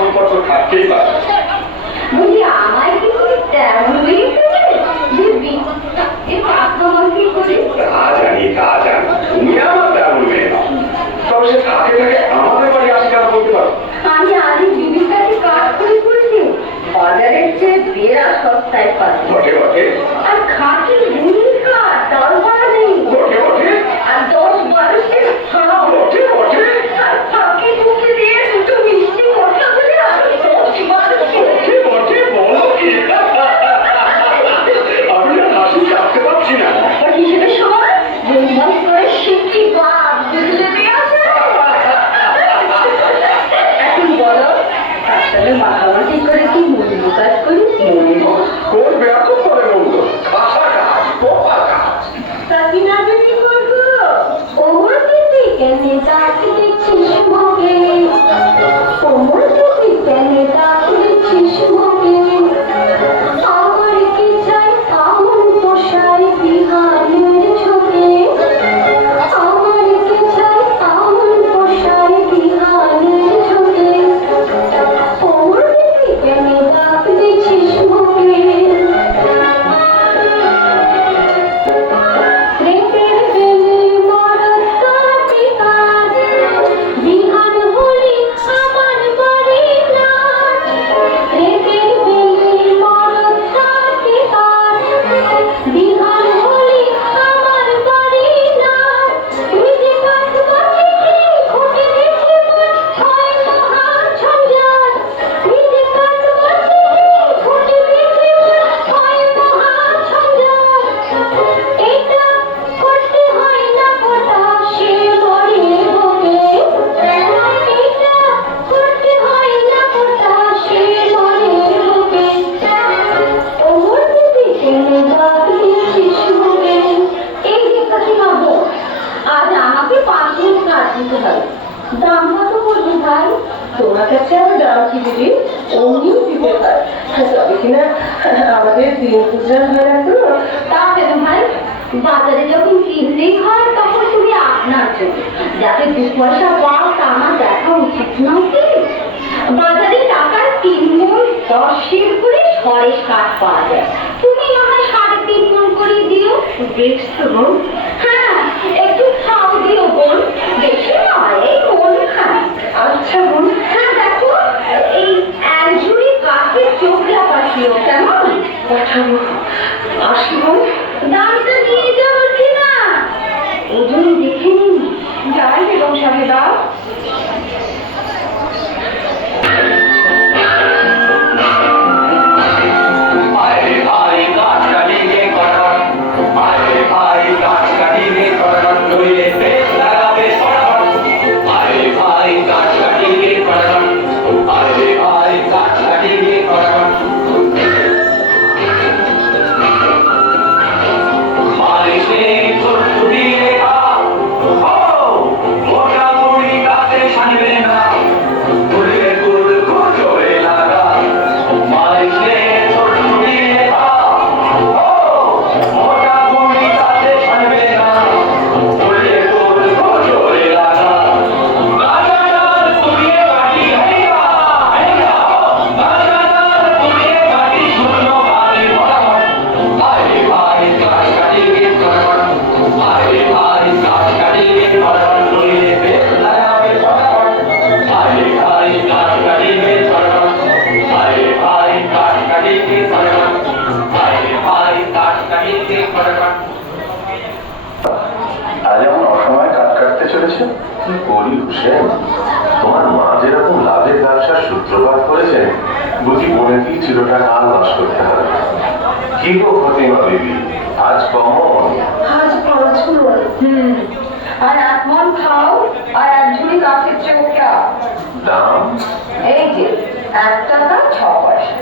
সম্পর্ক থাকতে ঠিক করে কি মন্দির কাজ করি? করবে এত করে মন্দ খাসা কাজ পোকা কাজ তাকি না কি করবো? ওমর দিদি কেন তাকে দেখছিস মুখে? ওমর দিদি কেন তাকে দেখছিস মুখে? আমার কি চাই আমন পোষায় বিহানের ঝোঁকে? আমার কি চাই আমন পোষায় বিহানের ঝোঁকে? ওমর দিদি কেন তাকে দেখছিস মুখে? দামটা তো বলবি ভাই, তোমার কাছে আমি দাম কি দিবি? অমনিও দিতে হয়, তবে কিনা আমাদের দিন গুজরান হয়ে রাখতো। তা কেন ভাই, বাজারে যখন কিনতেই হয় তখন তুমি আপনার জন্য যাতে দু পয়সা পাও তা আমার দেখা উচিত নয় কি? বাজারে টাকার 3 মণ 10 সের করে সরেস কাঠ পাওয়া যায়, তুমি আমার 3.5 মণ করে দিও। বেশ তো বোন, হ্যাঁ একটু খাও দিও বোন, বেশি নয় এই মন খায়। আচ্ছা বোন, হ্যাঁ দেখো এই একজুড়ি কাঠের চোখলা পাঠিও কেমন? পাঠাবো, আসি বোন। দামটা দিয়ে যাও বলছি না, ওজন দেখে নিন। যাই বেগম সাহেবা। আজ এমন অসময়ে কাঠ কাটতে চলেছে, কি করি হুসেন? তোমার মা যেরকম লাভের ব্যবসার সূত্রপাত করেছেন, বুঝি বোনেকেই চিরটা কাল বাস করতে হবে। কি গো ফতিমা বিবি, আজ কমন? আজ 5 মণ, আর 1 মণ খাও আর 1 ঝুড়ি কাঠের চৌকা। দাম? এই যে 1 টাকা 6 পয়সা।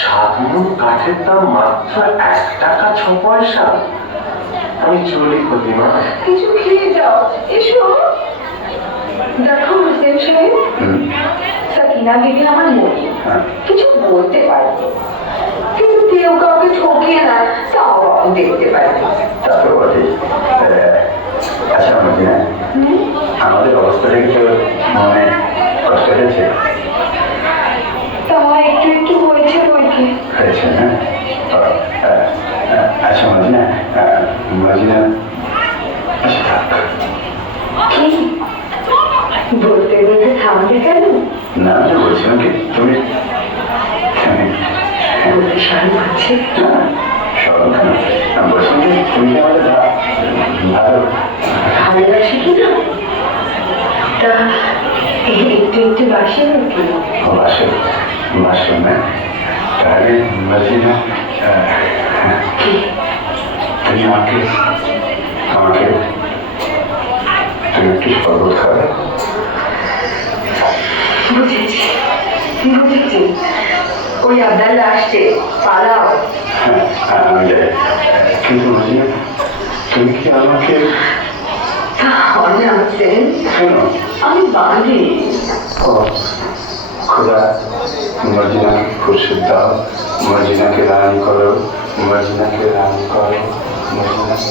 7 মণ কাঠের দাম মাত্র 1 টাকা 6 পয়সা? আমি চলি ফতিমা। কিছু খেয়ে যাও, এসো। দেখো হুসেন সাহেব, সাকিনা বিবি আমার মনে কিছু বলতে পারে, কিন্তু কেউ কাউকে ঠকিয়ে না, তাও বাবু দেখতে পারে। তারপর বলি, আচ্ছা মদিনা, আমাদের অবস্থাটা একটু মনে কষ্ট হয়েছে? তা একটু একটু হয়েছে বইকে। হয়েছে না? আচ্ছা মদিনা, মদিনা, আচ্ছা থাক। কি বলতে বলতে থামবে কেন? না আমি বলছিলাম কি, তুমি বলতে সারু আছে না সরল কেন, আমি বলছিলাম কি তুমি কি আমাদের ভালো ভালোবাসি কিনা, তা একটু একটু বাসি নাকি? বাসো বাসো না? তাহলে মদিনা, তুমি আমাকে তুমি একটু শরবত খাবে? বুঝেছি বুঝেছি। ওই আবদাল্লা আসছে, পালাও। হ্যাঁ হ্যাঁ আমি যাই, কিন্তু মাঝিনা তুমি কি আমাকে তাহলে আছেন কেন? আমি বাঙালি। खुदा मर्जिना की खुर्शीद दाओ, मर्जिना की रानी करो, मर्जिना की रानी करो, मर्जिना की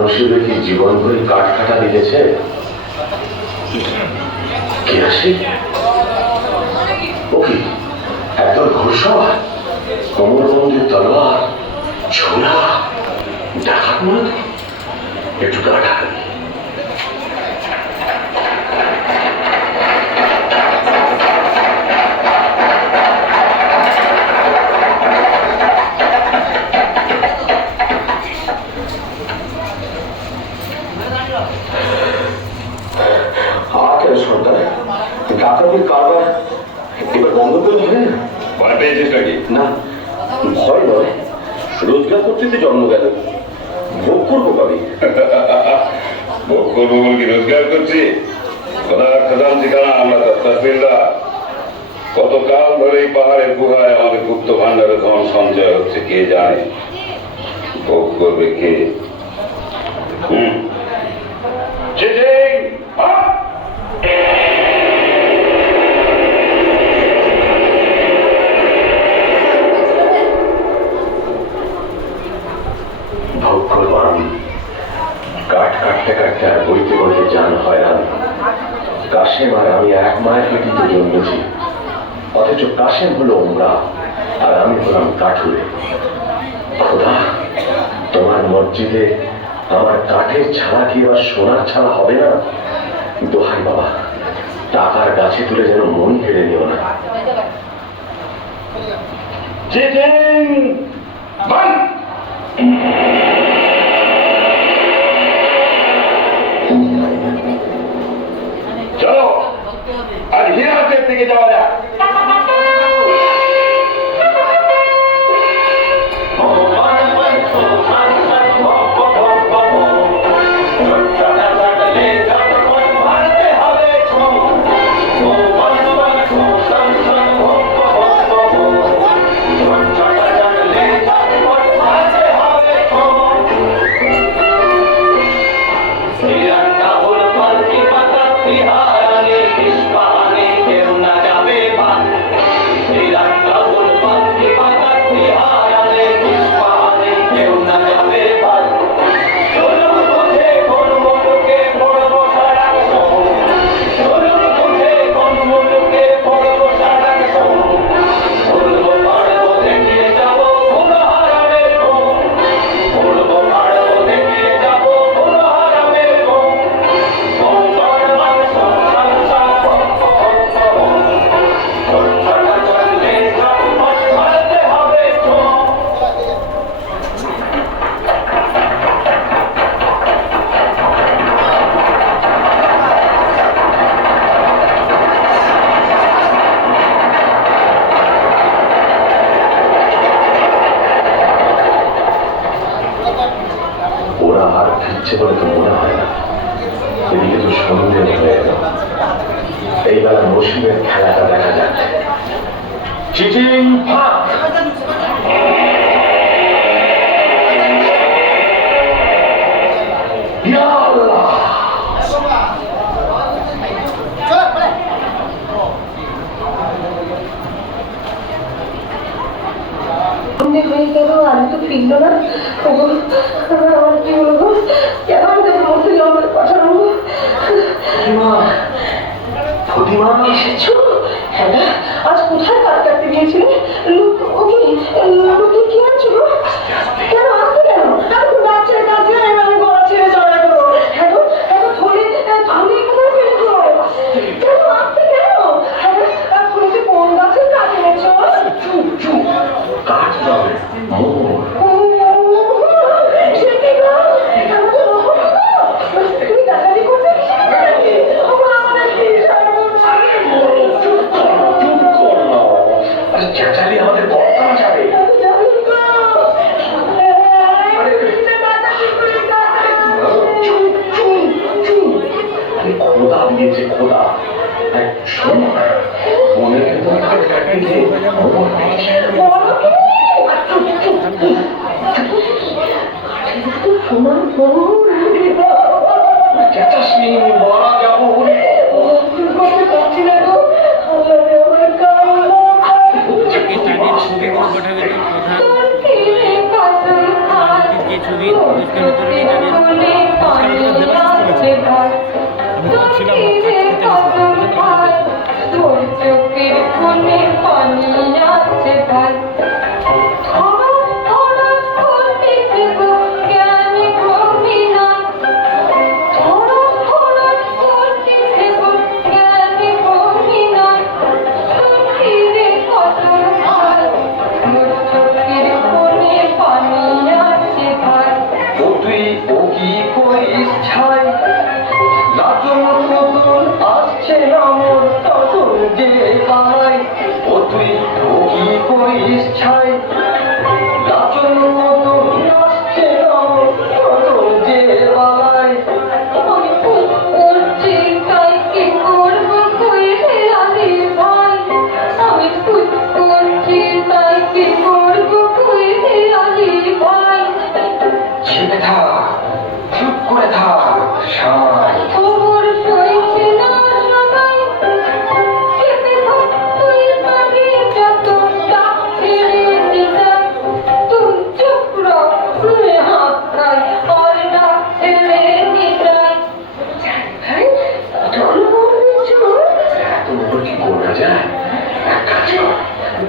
নসিবে কি জীবন ভরে কাঠ কাটা দিয়েছে? কে আসে? ও কি একদল ঘোড়সওয়ার, কোমরবন্দি তলোয়ার, ছোলা, ডাকাত মনে তো? একটু গা ঢাকা দিই। ডাকাতির কারবার এবার বন্ধ করলে হবে না? ভয় পেয়েছিস নাকি? না, ভয় নয়, রোজগার করতে তো জন্ম গেল, ভোগ করবো কবে? ভোগ করবো বলে কি রোজগার করছি? খোদার ঠিকানা আমরা তসবিল্লা। কতকাল ধরে এই পাহাড়ের গুহায় আমাদের গুপ্ত ভান্ডারে ধন সঞ্চয় হচ্ছে কে জানে, ভোগ করবে কে? কাঠ কাটতে কাটতে আর বইতে বইতে জান হয়রান। কাশেম আর আমি এক মায়ের পেটিতে জন্মেছি, অথচ কাশেম হলো ওমরা আর আমি হলাম কাঠুরে। খোদা, তোমার মসজিদে আমার কাঠের ছাড়া কি এবার সোনার ছাড়া হবে না? দোহাই বাবা, টাকার গাছে তুলে যেন মন হেরে নিও না। চলো আজ হিরাতের দিকে যাওয়া যাক। বিহারে কেউ না যাবে থাকছে বলে তো মনে হয় না। এদিকে তো সন্ধ্যে হয়ে এলো, এই বেলা নসিবের খেলাটা দেখা যাক। চিচিং ফাঁক। ইয়া আল্লাহ! সন্ধে হয়ে গেল, আমি তো ফিরলো না। আমার কি বলবো, কেন আমাদের মধ্যে আমার পাঠানো? ফতিমা এসেছো? হ্যাঁ, আজ কোথায় কাজ কাটতে গিয়েছিলে? লোকে কি আছো? কেন আসতে কেন? আমি তো ডাক ছেড়ে কাজ ছেড়ে আমি গলা ছেড়ে চড়া করো। হ্যাঁ তো ধরে কোথায় ফেলেছো? কেন আসতে কেন? হ্যাঁ খুলেছে কোন গাছের কাজ এনেছো? চুপ চুপ, কাজ যাবে মোর। তুমি কাছারি করতে চেঁচালি আমাদের বর্তমান যাবে। খোদা দিয়েছে খোদা। শোনো, মনের ভেতরে চেঁচাসনি, বলা যাবো যে ছবি পুরস্কার বিতরণী তাদের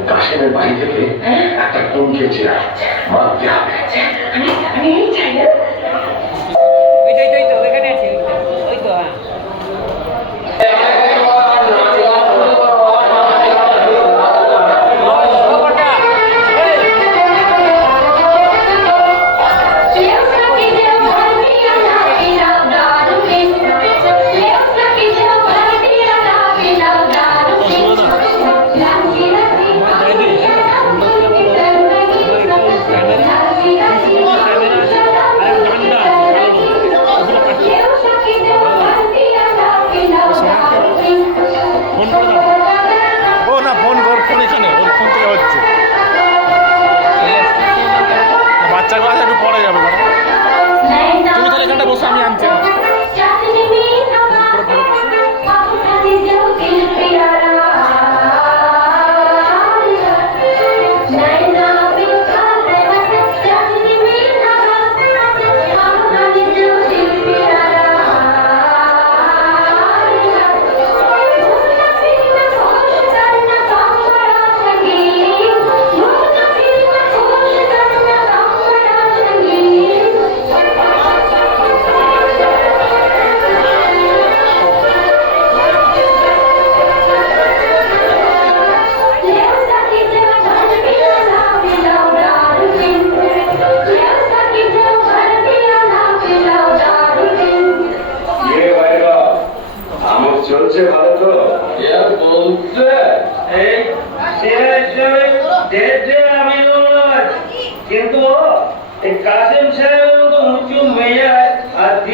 কাশেমের বাড়ি থেকে একটা কুমকে চেয়ার মারতে হবে। এটাই তো এখানে আছে।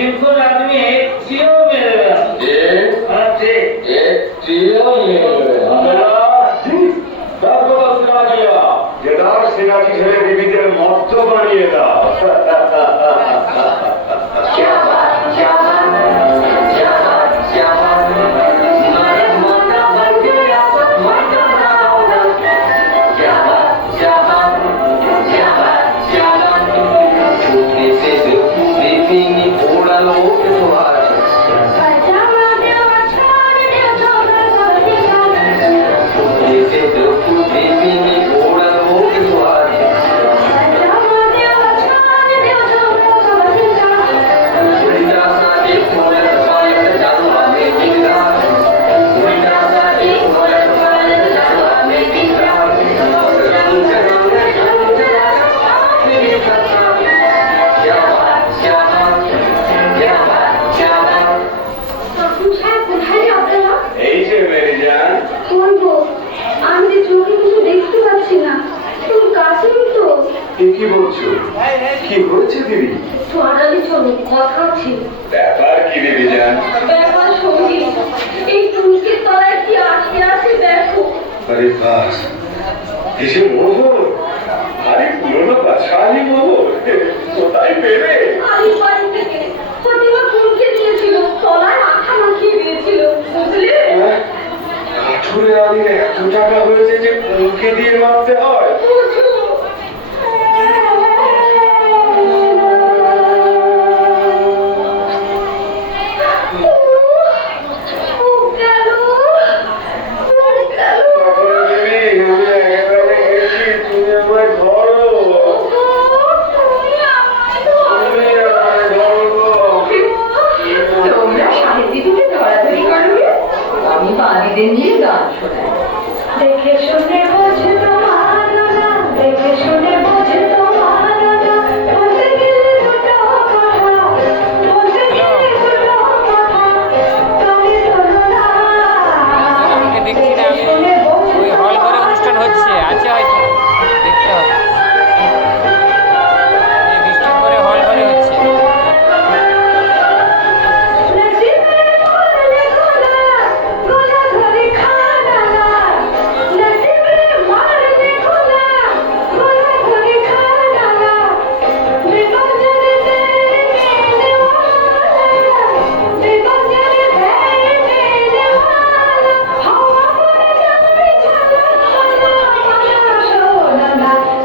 बिल्कुल आदमी एक जियो मेरे हाँ ठीक সিরাজি ছেলে বিবিদের মর্ত বানিয়ে দাও এই যে মেরে যান বলবো আমি যে চোখে কিছু দেখতে পাচ্ছি না তুমি কাছেই তো কি বলছো কি হয়েছে দিদি সোনালি চলো কথা ছিল ব্যাপার কি দিদি যান ব্যাপার সঙ্গী এই তুলসীর তলায় কি আটকে আছে দেখো আরে বাস এসে মোহর আরে পুরোনো বাদশাহী মোহর কোথায় পেলে আলি বাড়ি থেকে প্রতিমা কুলকে দিয়েছিল তলায় মাথা মাখিয়ে দিয়েছিল বুঝলে কাঠুরে আলীর এত টাকা হয়েছে যে কুলকে দিয়ে মারতে হয় বুঝো তোমরা সাহিত্যিককে ধরাধরি করবে আমি বাঙালিদের নিয়ে গান শোনাই দেখে শুনে বোঝে তোমার না দেখে শুনে বোঝে তোমার না বলতে গেলে দুটো কথা বলতে গেলে দুটো কথা তুমি শোনো না আমাকে দেখছি না আমি ওই হল ঘরে অনুষ্ঠান হচ্ছে আছে হয়তো দেখতে হবে ডিস্টার্ব করে হল ঘরে হচ্ছে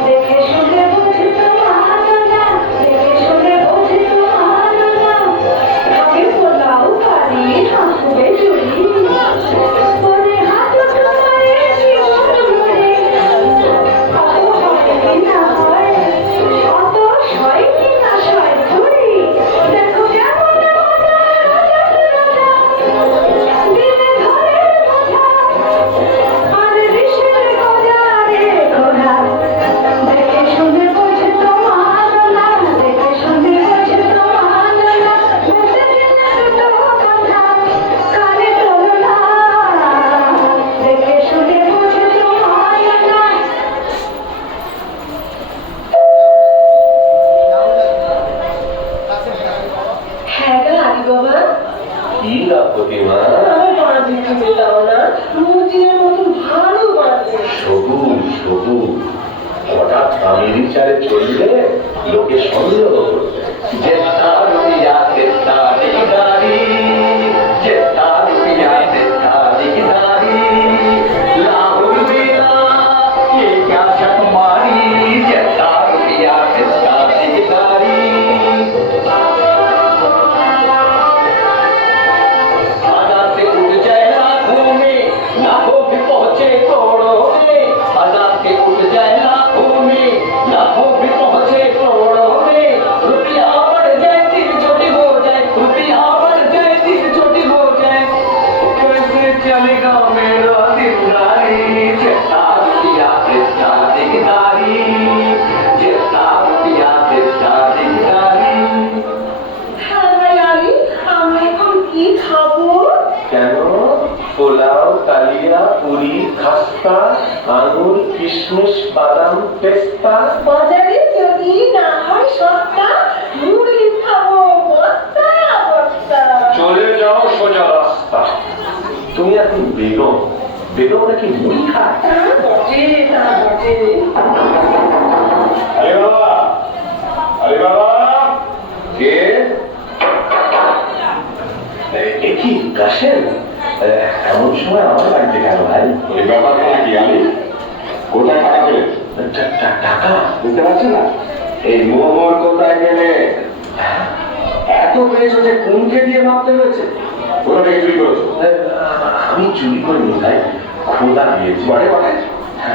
দেখে শুনে বুঝে তোমার না দেখে শুনে বুঝে তোমার না আমি বলাও পারি হাসবে চুরি পরে হাত তোমারে জীবন মরে কত হয় না হয় কত সয় কি না সয় ধরি দেখো কেমন দিলে ধরে বোঝা আর ঋষের গজারে ঘোড়া দেখে শুনে বোঝে তোমার না দেখে শুনে বোঝে তোমার না বলতে গেলে দুটো কথা কানে তোলো না দেখে শুনে বোঝে তোমার না হ্যাঁ গো আদি বাবা কি লাভ প্রতিমা আমার বাড়া দিতে দাও না মুজির মতন ভালো বাড়বে সবুজ সবুজ হঠাৎ স্বামীর বিচারে চললে লোকে সন্দেহ করবে যে তার রুপিয়া সে তার দিকদারি যে তার রুপিয়া সে তার দিকদারি লাহুল বিনা ये क्या छक मारी যে তার রুপিয়া সে তার দিকদারি आजा से उठ जाए लाखों में लाखों भी पहुंचे करोड़ों में आजा से उठ जाए लाखों में लाखों भी पहुंचे करोड़ों में रुपया बढ़ जाए तीर छोटी हो जाए रुपया बढ़ जाए तीर छोटी हो जाए कैसे चलेगा मेरा दिलदारी जितना रुपया जितना दिलदारी जितना रुपया जितना दिलदारी হ্যাঁ ভাই আমি আমরা এখন কি খাবো কেন পোলাও কালিয়া পুরি খাস্তা আঙুর কিশমিশ বাদাম পেস্তা বাজারে যদি না হয় সস্তা মুড়ি খাবো বস্তা এখন বেগম বেগম নাকি মুড়ি খায়? বটে তা বটে। আরে বাবা, আরে বাবা, কে? এ কি কাশেম, এমন সময় আমার বাড়িতে কেন ভাই? এই ব্যাপারটা কি আমি কোথায় টাকা পেলে টাকা বুঝতে পারছেন না? এই মোহর কোথায় গেলে? এত পেয়েছো যে কোনকে দিয়ে মাপতে হয়েছে? কোথা থেকে চুরি করেছো? আমি চুরি করিনি ভাই, খোদা দিয়েছি। বটে বটে,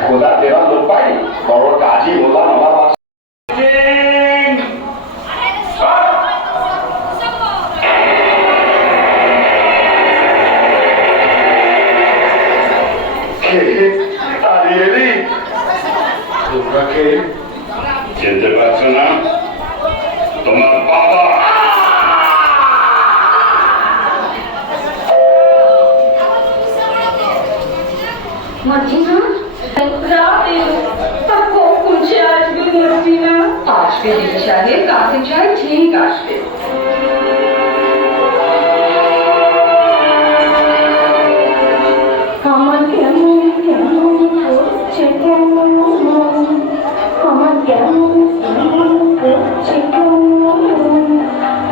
খোদা দেওয়ার লোক পাই, বড় কাজী বললাম আমার বাচ্চা। তোমরাকে চিনতে পারছো না? তোমার বাবা। মার্জিনা রাত এলো, তা কখন সে আসবে মার্জিনা? আসবে দিদি সাহেব, কাছে চাই ঠিক আসবে। আমার কেমন কেমন করছে কেমন, আমার কেমন কেমন করছে কেমন,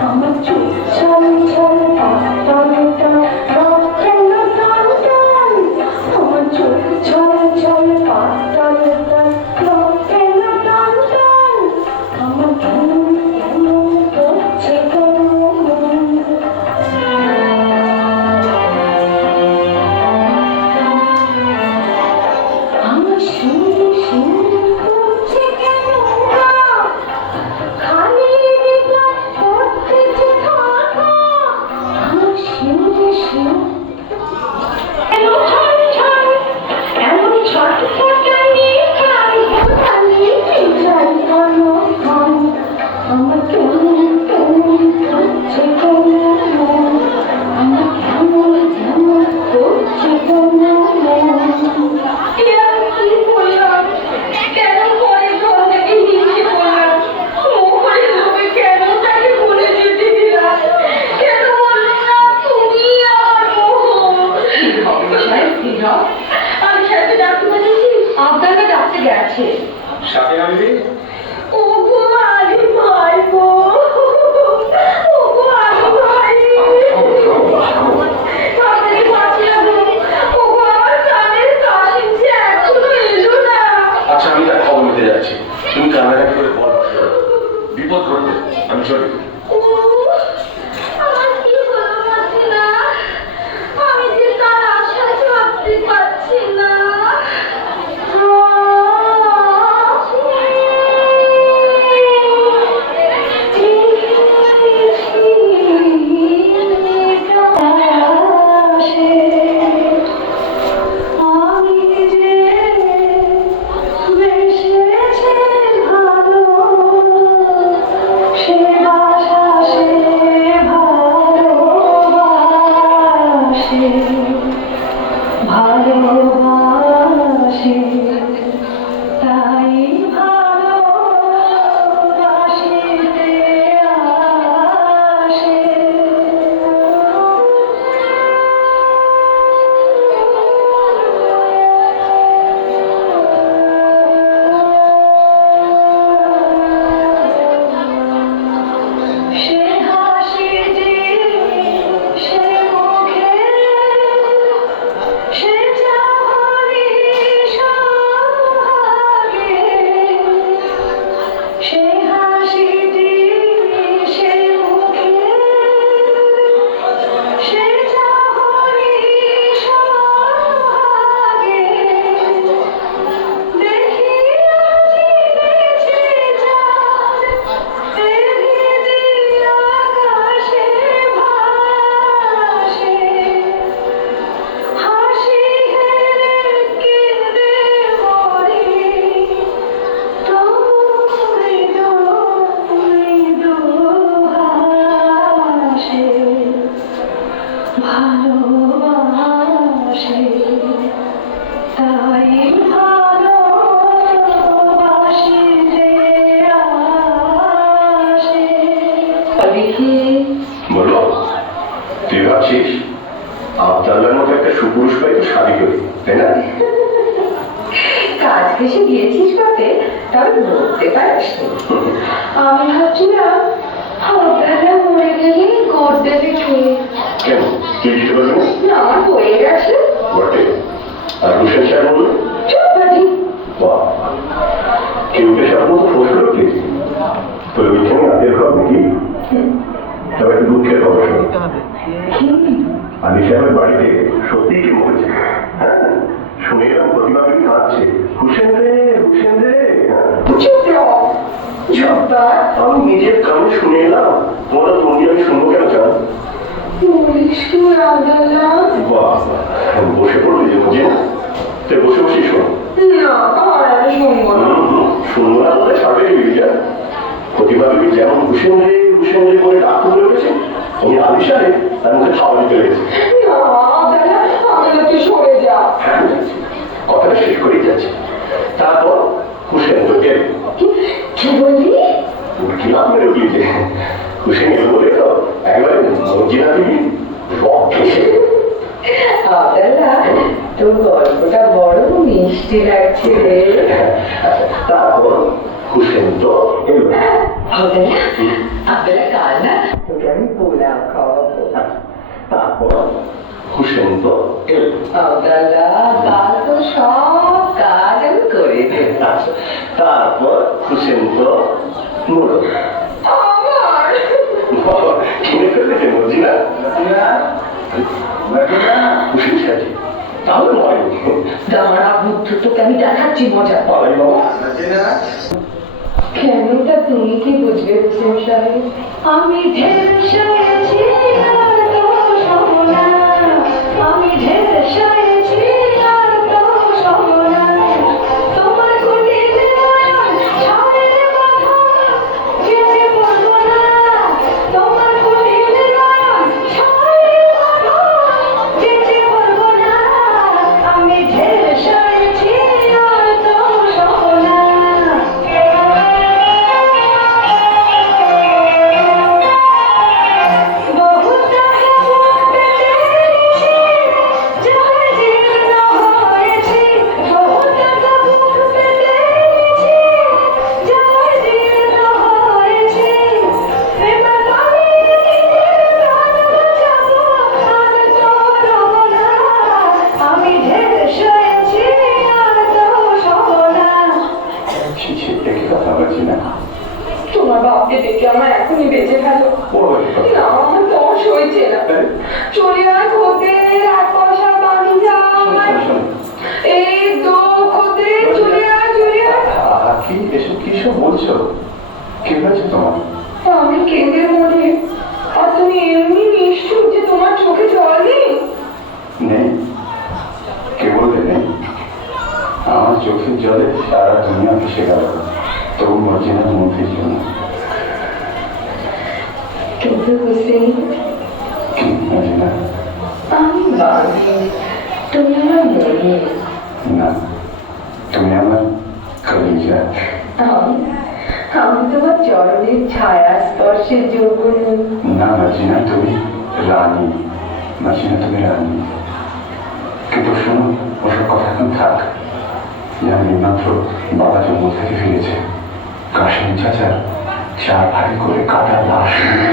আমার চোখ ছল ছল পাতলটা রব কেন টান টান, আমার চোখ ছল ছল পাতলটা রব কেন টান টান, আমার কেমন কেমন করছে কেমন। আমার সুন্দর সুন্দর করছে কেন না, খালি দিকটা করতেছে থাকা, আমার সুন্দর সুন্দর কেন ছল ছল, এমন ছটফটানি কারখানি চাই ঘন ঘন, আমার কেমন কেমন করছে কেমন, আমার কেমন কেমন করছে কেমন। কি বললাম, কেন পরে ঘর থেকে নিচে পড়লাম, মুখের লোকে কেন তাকে বলে যেতে দিলাম, কেন বললো না তুমি আমার মোহ। আমি সাথে ডাক্তার বলেছিস, আপনাকে ডাকতে গেছে। সাথে আমি ও গো আলি ভাই গো, ও গো আলি ভাই, তাড়াতাড়ি বাঁচিয়ে গো, ও গো আমার কানের কাশিম যে এখনো এলো না। আচ্ছা, আমি তার খবর নিতে যাচ্ছি, তুমি কান্নাকাটি করে বল, বিপদ ঘটবে, আমি চলি। ও, আমার কি হলো মাসিনা, আমি যে তার আশায় ভাবতে পারছি না। আমি যে বেসেছে ভালো, সে বাসা সে ভালোবাসে, ভালোবাসে, তাই ভালোবাসিতে আসে। সে হাসিটি সে মুখে, সে চাহনি সোহাগে, সে হাসিটি সে মুখে, সে চাহনি সোহাগে, দেখিয়া চিনেছে যার তেরি আকাশে ভাসে, হাসি হেরে কেঁদে মরি, তবু মৃদু মৃদু হাসে, ভালোবাসে, তাই ভালোবাসিতে আসে। দেখি বলো, তুই ভাবছিস আবদাল্লার মতো একটা সুপুরুষ পাই তো শাড়ি করি, তাই না? কাজ ঘেসে দিয়েছিস বটে, তবে বলতে পারিস নি। আমি ভাবছিলাম দাদা মরে গেলে গোদ দেবে কে? কেন, কি দিতে পারবো? না, আমার বইয়ে গেছে। বটে। আর হুসেন সাহেব বললো, চুপ বাজি। বাহ, কেউ কে সাহেব মতো প্রশ্ন কি? তোর ওইখানে আদের ঘর নাকি? তবে একটু দুঃখের খবর শোনো। আলী সাহেবের বাড়িতে সত্যিই কি মরেছে? হ্যাঁ, শুনে এলাম প্রতিমা বিবি কাঁদছে, হুসেন রে, হুসেন রে। চুপ রহ, জব্বার। আমি নিজের কানে শুনে এলাম, তোমরা তুমি আমি শুনবো কেন চান? বলিস কি আবদাল্লা? বাহ, বসে পড়লি যে বুঝে না, তুই বসে বসেই শোনো। না, আর আমি শুনবো না। শুনবো না বলে ছাড়বে বিবি যা। প্রতিমা বিবি যেমন হুসেন রে করে ডাক করে উঠেছে, আমি আলী সাহেব তার মুখে খাওয়া দিতে লেগেছে। না, আবদাল্লা, আমি তুই সরে যা। হ্যাঁ, কথাটা শেষ করেই যাচ্ছে। তারপর হুসেন তো এল। কি বললি? কি লাভ মেরে উঠলি যে হুসেন এল বলে তো একবারে মর্জিনা বিবি রক ঘেসে। আবদাল্লা, তোর গল্পটা বড় মিষ্টি লাগছে রে। তারপর হুসেন তো এল। আবদাল্লা, আবদাল্লা, কাল না তোকে আমি পোলাও খাওয়াবো। তারপর হুসেন তো এল। আবদাল্লা, কাল তো সব কাজ আমি করে দেব। তারপর হুসেন তো মরল। আমার কিনে ফেলেছে মর্জিনা। হুসেন সাহেব তাহলে মরেনি। দাঁড়া বুদ্ধ, তোকে আমি দেখাচ্ছি মজা। পালাই বাবা। কেন তা তুমি কি বুঝবে হুসেন সাহেব? আমি ঢের সয়েছি আর তো সবনা, আমি ঢের সয়েছি আর তো সবনা, তোমার কুটিলে ছাড়ের কথা যেতে পারবো না, তোমার কুটিলে ছাড়ের কথা যেতে পারবো না, আমি ঢের সয়েছি আর তো সবনা। তোমার বাপকে দেখে আমার এখনই বেঁচে গেল। না, আমার দশ হয়েছে না। চলে আয় খোদে, এক পয়সা বাড়ি যায়। এই দো খোদে, চলে আয়, চলে আয়। কি এসব কি সব বলছো? কি হয়েছে তোমার? আমি কেঁদে মরি, আর তুমি এমনি নিষ্ঠুর যে তোমার চোখে জল নেই। নেই, কে বললে নেই? আমার চোখের জলে সারা দুনিয়া ভেসে গেল, তবু মর্জিনার মধ্যে জন্য। কিন্তু হুসেন, কি মর্জিনা? আমি বাড়ি, তুমি আমার মনে। না, তুমি আমার কলিজা। আমি তোমার চরণের ছায়া স্পর্শে যোগ্য। না মর্জিনা, তুমি রানী। মর্জিনা, তুমি রানী। কিন্তু শোনো, ওসব কথা এখন থাক। জানি মাত্র বাবা জঙ্গল থেকে ফিরেছে, কাশিম চাচার 4 ভারী করে কাটা লাশ নিয়ে।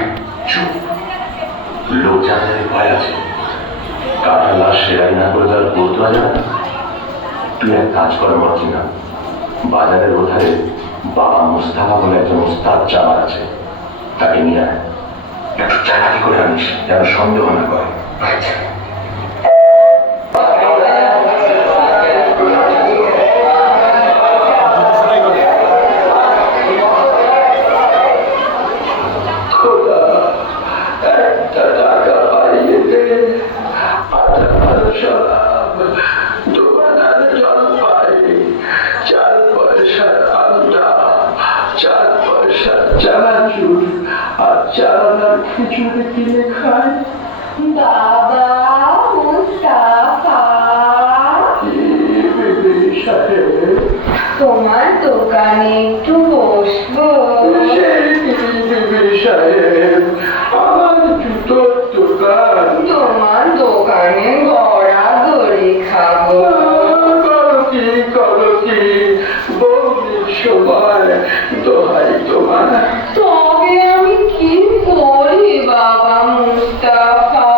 চুপ, লোক জানলে ভয় আছে। কাটা লাশ সেলাই না করে তার বলতে যাবে না। তুই এক কাজ করে মর্জিনা, বাজারের ওধারে বাবা মুস্তাফা বলে একজন ওস্তাদ চাবার আছে, তাকে নিয়ে আয়। একটু চালাকি করে আনিস, যেন সন্দেহ না করে। খিচুড়ি কিনে খায় বাবা মুস্তাফা, তোমার দোকানে একটু বসবো? সাহেব, আমার জুতোর দোকান। তোমার দোকানে দোহাই তোমার। তবে আমি কি করি বাবা মুস্তাফা?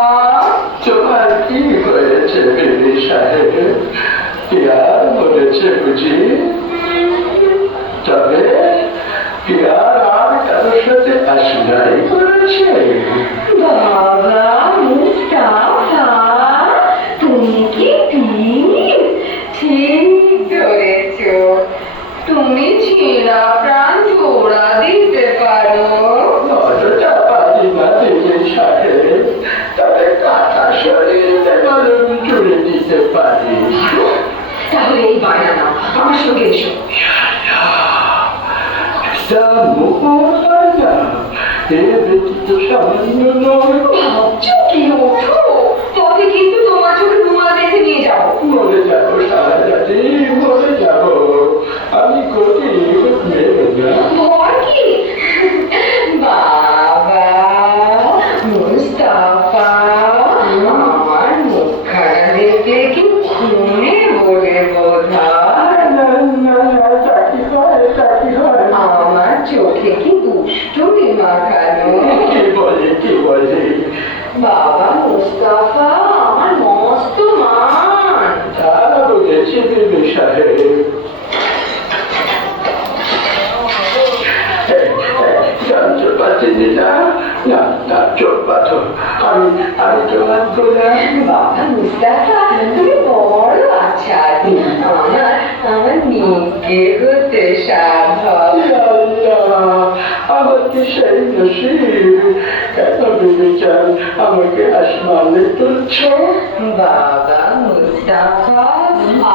তোমার কি হয়েছে বিবি সাহেব? পিয়ার মরেছে বুঝি? তবে পিয়ার আর কারোর সাথে আসনাই করেছে? বাবা মুস্তাফা, তুমি কি ঠিক ধরেছ। তুমি ছেঁড়া প্রাণ জোড়া দিতে পারো। অতটা পারি না বিবি সাহেব, তবে কাটা শরীরে গরম জুড়ে দিতে পারি। তাহলে এই বায়না নাও, আমার সঙ্গে এসো। ভাবছো কি? ওঠো, পথে কিন্তু তোমার চোখে রুমাল বেঁধে নিয়ে যাবো। মরে যাবো সারাদি, মরে যাবো। আমি গরিব মেয়ে না। ভয় কি? বাবা মুস্তাফা, আমার মুখখানা দেখলে কি খুনে বলে বোঝায়? আমার চোখে কি দুষ্টুমি মাখানো? কি বলে? বাবা মুস্তাফা আমার মস্ত মান। তা বুঝেছি বিবি সাহেব। যন্ত্রপাতি দিলাম না, না চোখ পাথর। আমি তোমার গোলাম। বাবা মুস্তাফা, তুমি বড় আচ্ছা, আমার মেয়েকে হতে সাধক। আমার কি সেই নসিব? কেন বিবি চান আমাকে আসমানে তুলছ? বাবা মুস্তাফা,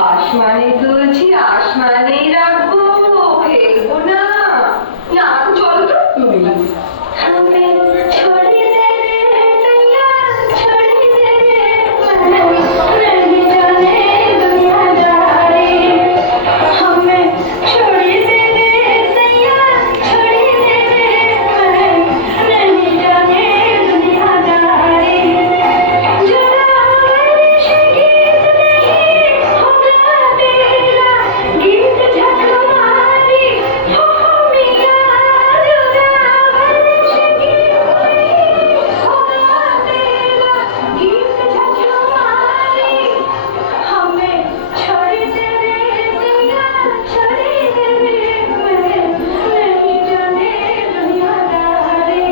আসমানে তুলছি, আসমানেই রাখবো, ফেলবো না। না চলো তো তুমি। हमें छोड़ दे रे तैया, छोड़ दे रे नहीं जाने दुनियादारी। हमें छोड़ दे रे तैया, छोड़ दे रे नहीं जाने दुनियादारी। जुदा बारिश गीत नहीं होगा तेरा, गीत झकमारी हो मेरा। जुदा बारिश गीत नहीं होगा तेरा, गीत झकमारी। हमें छोड़ दे रे तैया, छोड़ दे रे नहीं जाने दुनियादारी।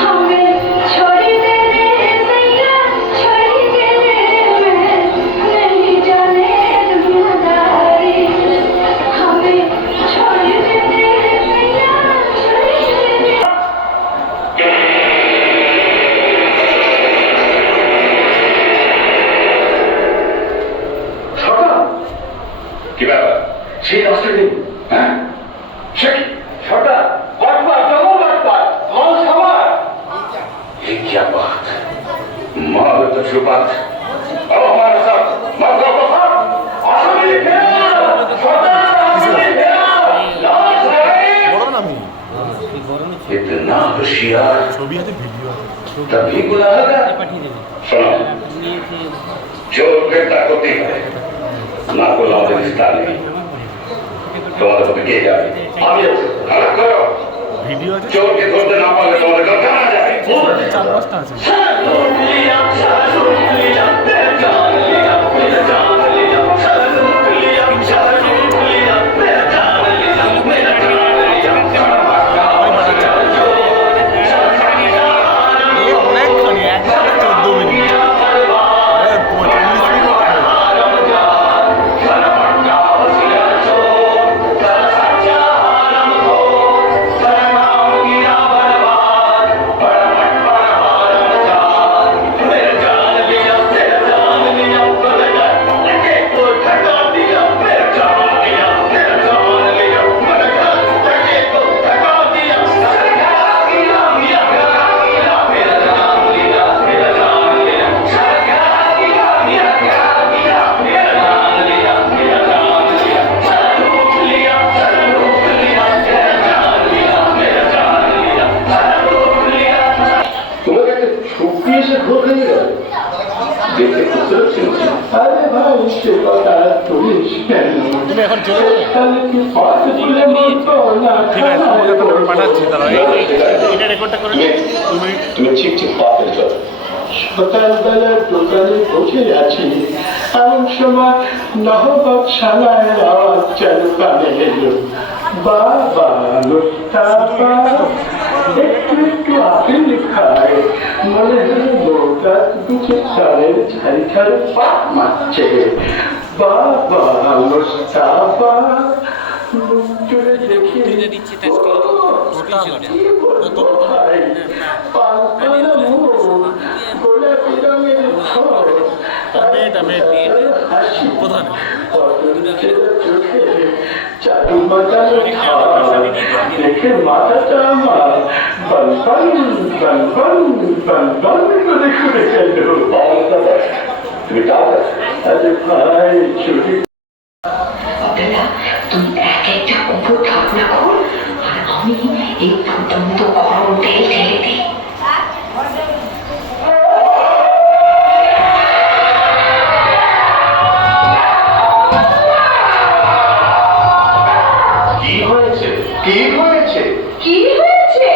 हमें छोड़ दे रे तैया, छोड़ दे रे नहीं जाने दुनियादारी। हमें छोड़ दे रे तैया, छोड़ दे रे। সরকার কি ব্যাপার? সেই রাস্তা নেই। হ্যাঁ সে কি সরকার? বাটপার, জমা বাটপার, মাল সামার। ये क्या बात? माल तो छुपात। अब हमारे साथ मौका बहार। आसामी लिखे सरकार, आसामी लिखे लाश है। इतना होशियार तभी गुनाहगार। सुनो, चोर ग्रेप्तार করতেই পারে, না করলে আমাদের বিস্তার নেই। তোমাদের সাথে কে যাবে? আমি আছি। খারাপ করো, চোরকে ধরতে না পারলে তোমাদের কারখানা যাবে। 4-5টা আছে। অনেকখানি, একবারে 14 মিনিট। 45 মিনিট। बड़ा তুমি এখন চলে যাবে? ঠিক আছে তোমাকে তো আমি পাঠাচ্ছি তাহলে এটা রেকর্ডটা করে নিই। তুমি ঠিক ঠিক পা ফেলে চলো। সকালবেলা দোকানে বসে আছি, এমন সময় নহবত শালায় আওয়াজ চালু কানে এলো, বাবা লোস্তাবা একটু একটু আপেল খায়, মনে হলো নৌকা কিছু তারের ঝাড়ি ঝাড়ি পাক মারছে, বাবা লোস্তাবা চলে দেখি দিচ্ছি তার স্কিল প্রধান দেখে মাথাটা আমার বন বন বন বন বন বন করে ঘুরে গেল। তুমি তাও আরে ভাই ছুটি দাদা তুমি এক একটা কুকুর ঠাকুর কর আর আমি এই ফুটন্ত গরম তেল ঢেলে দিই। কি হয়েছে? কি হয়েছে? কি হয়েছে?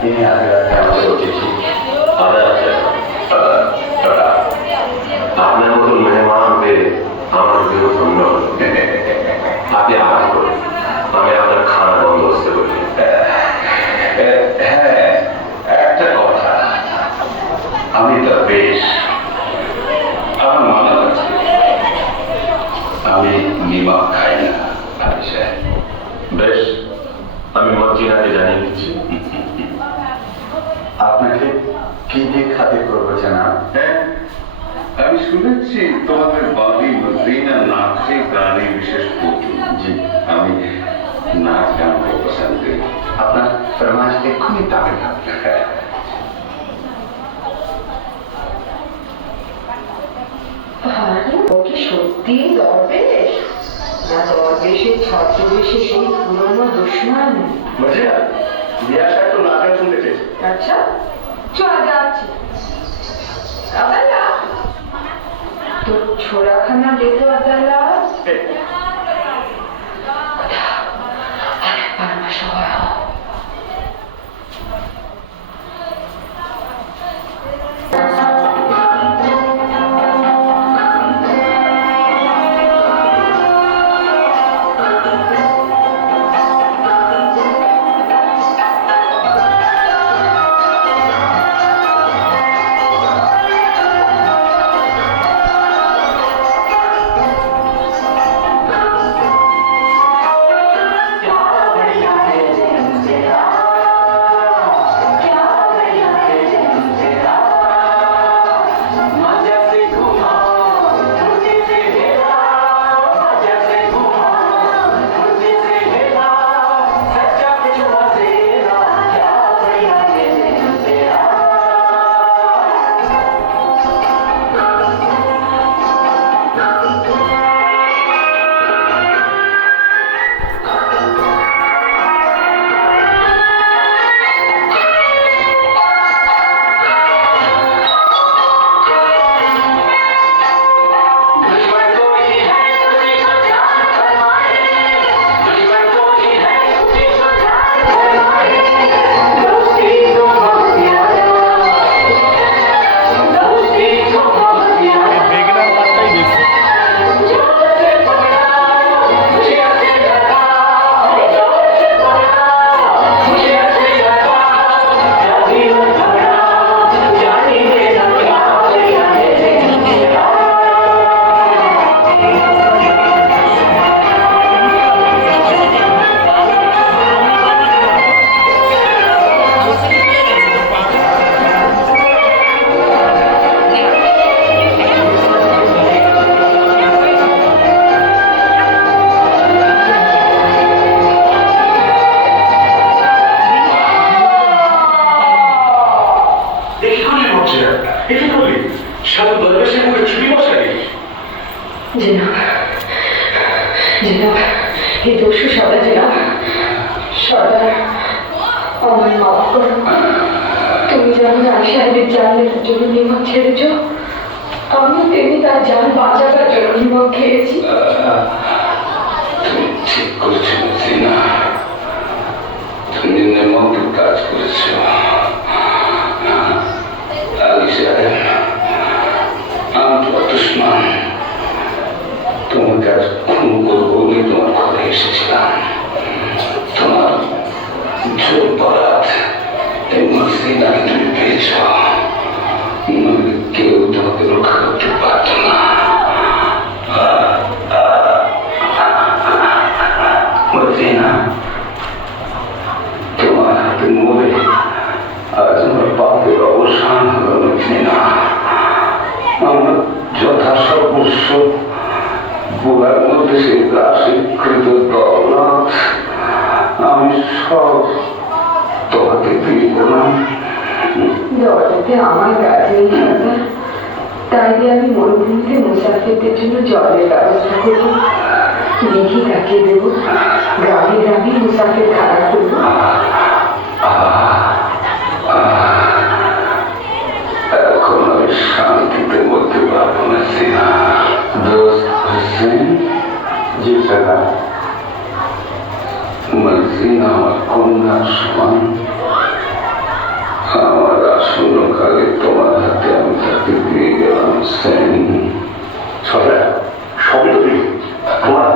তিনি আগে আমাদের অতিথি। আপনার মতো মেহমান পেয়ে আমার দেহ ধন্য হল। আপনি আরাম করুন, আমি আপনার খানা বন্দোবস্ত করি। হ্যাঁ, একটা কথা, আমি তো বেশ আমার মানা আছে, আমি নিমক খাই মর্জিনাকে জানিয়ে দিচ্ছি। আপনাকে কি দিয়ে খাতির করবো জানাব? হ্যাঁ, আমি শুনেছি তোমাদের বাড়ি মদিনা নাচে গানে বিশেষ পটু। জি, আমি নাচ গান খুব পছন্দ করি। আপনার ফরমাইশ এক্ষুনি দাবি থাকবে। আরে ও কি সত্যি দরবেশ, না দরবেশের ছদ্মবেশে সেই পুরনো দুশ্মন? মজিয়া, বিয়া সাহেব তো নাচ গান শুনতে চেয়েছে। আচ্ছা চল যাচ্ছি। আদাল্লা তোর ছোড়াখানা লেতো আদাল্লা আরেকবার না সবাই মেঘনার পাটটাই বেশি। এই দস্যু সদা জেনাব, সদা আমার মাফ করো। তুমি যেমন রায় সাহেবের জানের জন্য নিমক ছেড়েছ, আমি তেমনি তার জান বাঁচাবার জন্য নিমক খেয়েছি। তুমি ঠিক করেছো মদিনা, তুমি নেমন্ত্র কাজ করেছো। আলী সাহেব, আমি তো দুশ্মন, তোমার কাজ খুন করবো বলে তোমার ঘরে এসেছিলাম। তোমার জোর বরাত এই মদিনাকে তুমি পেয়েছ, কেউ তোমাকে রক্ষা করতে পারত না। মদিনা, তোমার হাতে মরে আজ আমার পাপের অবসান হলো। মদিনা, আমার যথাসর্বস্ব বুড়ার মধ্যে সেই রাশিকৃত দৌলত আমি সব তোমাকে দিয়ে দিলাম। দরজাতে আমার কাছে তাই আমি মরুভূমিতে মুসাফিরদের জন্য জলের ব্যবস্থা করব, দেখি কাটিয়ে দেব, গ্রামে গ্রামে মুসাফির খারাপ করব। এখন আমি শান্তিতে বলতে পারবো না সিনা। দোস্ত হোসেন, জি স্যার। মদিনা আমার কন্যার সমান। আমার আসন্ন কালে তোমার হাতে আমি তাকে দিয়ে গেলাম। সেন সবাই সবই তো তোমার